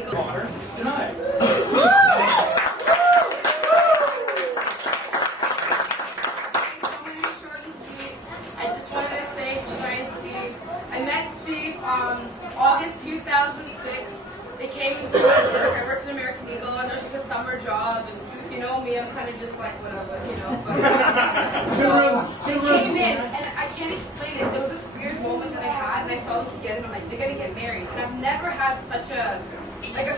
Eagle. Honor tonight. I just wanted to say Janai and Steve. I met Steve August 2006. They came into work. I worked at American Eagle, and it was just a summer job. And you know me, I'm kind of just like whatever, you know. But, so they came in, and I can't explain it. There was this weird moment that I had, and I saw them together, and I'm like, they're gonna get married. And I've never had such a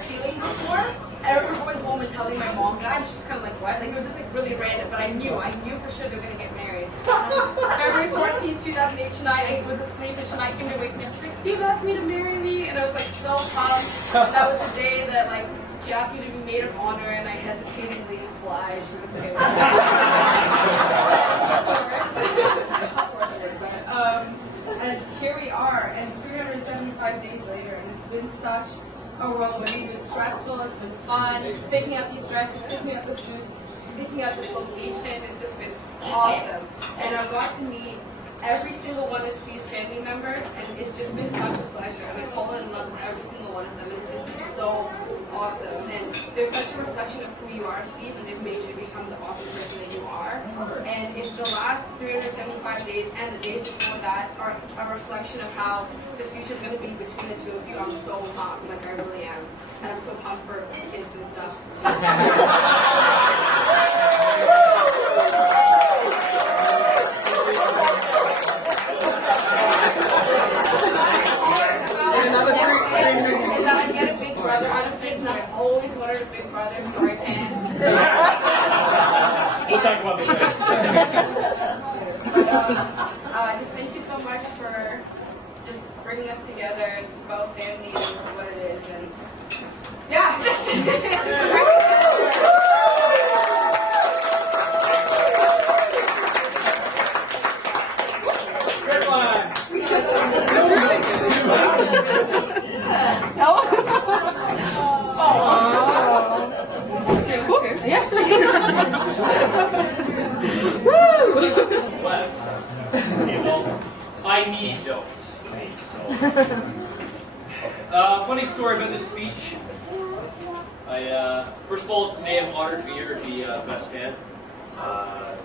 feeling before. I remember going home and telling my mom that, and she was kind of like, what? Like, it was just like really random, but I knew for sure they were going to get married. February 14, 2008, Shania, I was asleep, and Shania came to wake me up. She's like, Steve asked me to marry me, and I was like so pumped. And that was the day that like she asked me to be maid of honor, and I hesitatingly implied. She was like, okay, well. Of course I did, but, and here we are, and 375 days later, and it's been such a whirlwind. It's been stressful, it's been fun, picking up these dresses, picking up the suits, picking up this location. It's just been awesome. And I've got to meet every single one of Steve's family members, and it's just been such a pleasure. And I've fallen in love with every single one of them, and it's just been so awesome. And they're such a reflection of who you are, Steve, and they've made you become the awesome person that you are. And if the last 375 days and the days before that are a reflection of how the future is going to be between the two of you, I'm so pumped, like I really am. And I'm so pumped for kids and stuff. Is that I get a big brother out of this, and I've always wanted a big brother. Sorry, Pan. We'll talk about this later. But just thank you so much for just bringing us together. It's about family, and this is what it is, and yeah. Good one. Yes. Wes. Okay, well, I need notes. Right, so. Funny story about this speech. First of all, today I'm honored to be here to be best man. I'm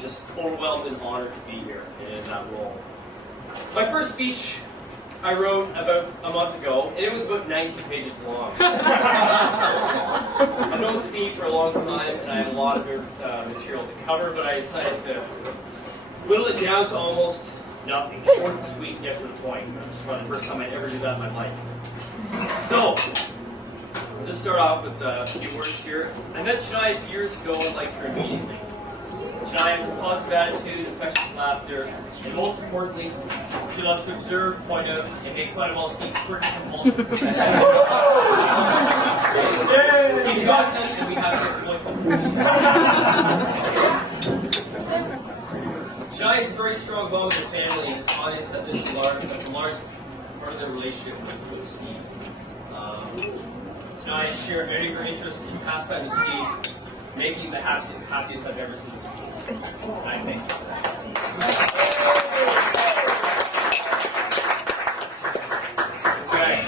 just overwhelmed and honored to be here in that role. My first speech I wrote about a month ago, and it was about 19 pages long. I've known Steve for a long time, and I had a lot of material to cover, but I decided to whittle it down to almost nothing, short and sweet, and get to the point. That's probably the first time I ever did that in my life. So, I'll just start off with a few words here. I met Shania a few years ago and liked her immediately. Shania has a positive attitude, infectious laughter, and most importantly, she loves to observe, point out, and make fun of all Steve's quirky compulsions. Steve got this, and we have to exploit them. Shania is a very strong bond with her family, and it's obvious that that's a large part of their relationship with Steve. Shania shared many of her interests in pastime with Steve, making him the happiest I've ever seen Steve. And I thank you for that. Okay.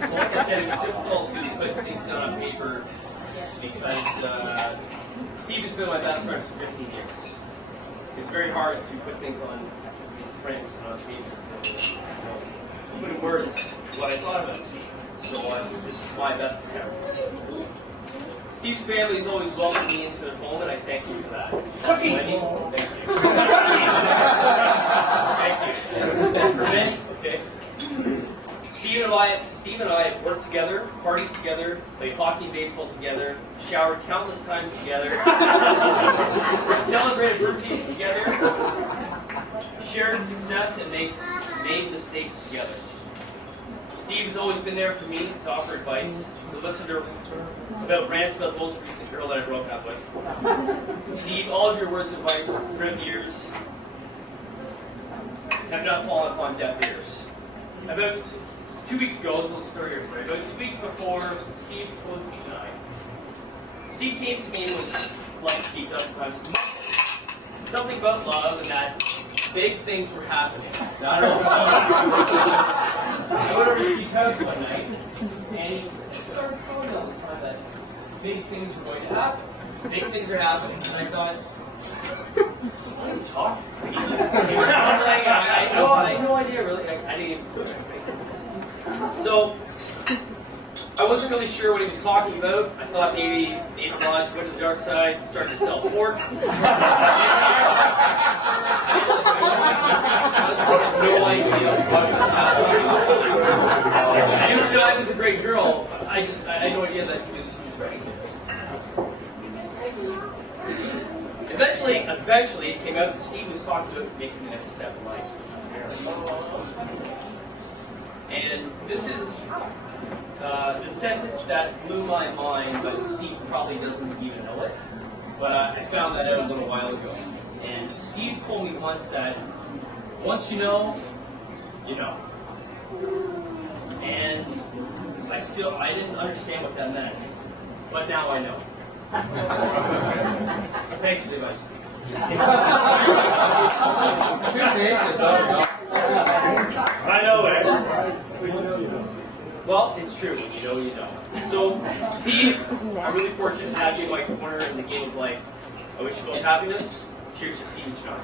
So like I said, it was difficult to put things down on paper because Steve has been my best friend for 15 years. It's very hard to put things on print and on paper to put in words what I thought about Steve. So this is my best attempt. Steve's family has always welcomed me into their home, and I thank you for that. Cookies! Thank you. Thank you. For many, okay. Steve and I worked together, partied together, played hockey and baseball together, showered countless times together, celebrated birthdays together, shared success, and made mistakes together. Steve has always been there for me to offer advice, to listen to about rants about the most recent girl that I broke up with. Steve, all of your words of advice throughout the years have not fallen upon deaf ears. About 2 weeks ago, it's a little story here, sorry. About 2 weeks before Steve proposed to Shania, Steve came to me and was like Steve does sometimes. Something about love and that big things were happening. I don't know. house one night, and he started telling me all the time that big things were going to happen. Big things are happening, and I thought, what are you talking about? He was mumbling, and I had no idea really. I didn't even clue anything. So I wasn't really sure what he was talking about. I thought maybe David Lodge went to the dark side, started to sell pork. Honestly, I have no idea what was happening. I knew Shai was a great girl. I had no idea that he was writing this. Eventually, it came out that Steve was talking about making the next step in life. And this is the sentence that blew my mind, but Steve probably doesn't even know it. But I found that out a little while ago. And Steve told me once that once you know, you know. And I didn't understand what that meant, but now I know. So thanks for the advice, Steve. I know it. Well, it's true. When you know, you know. So, Steve, I'm really fortunate to have you in my corner in the game of life. I wish you both happiness. Cheers to Steve and Sean.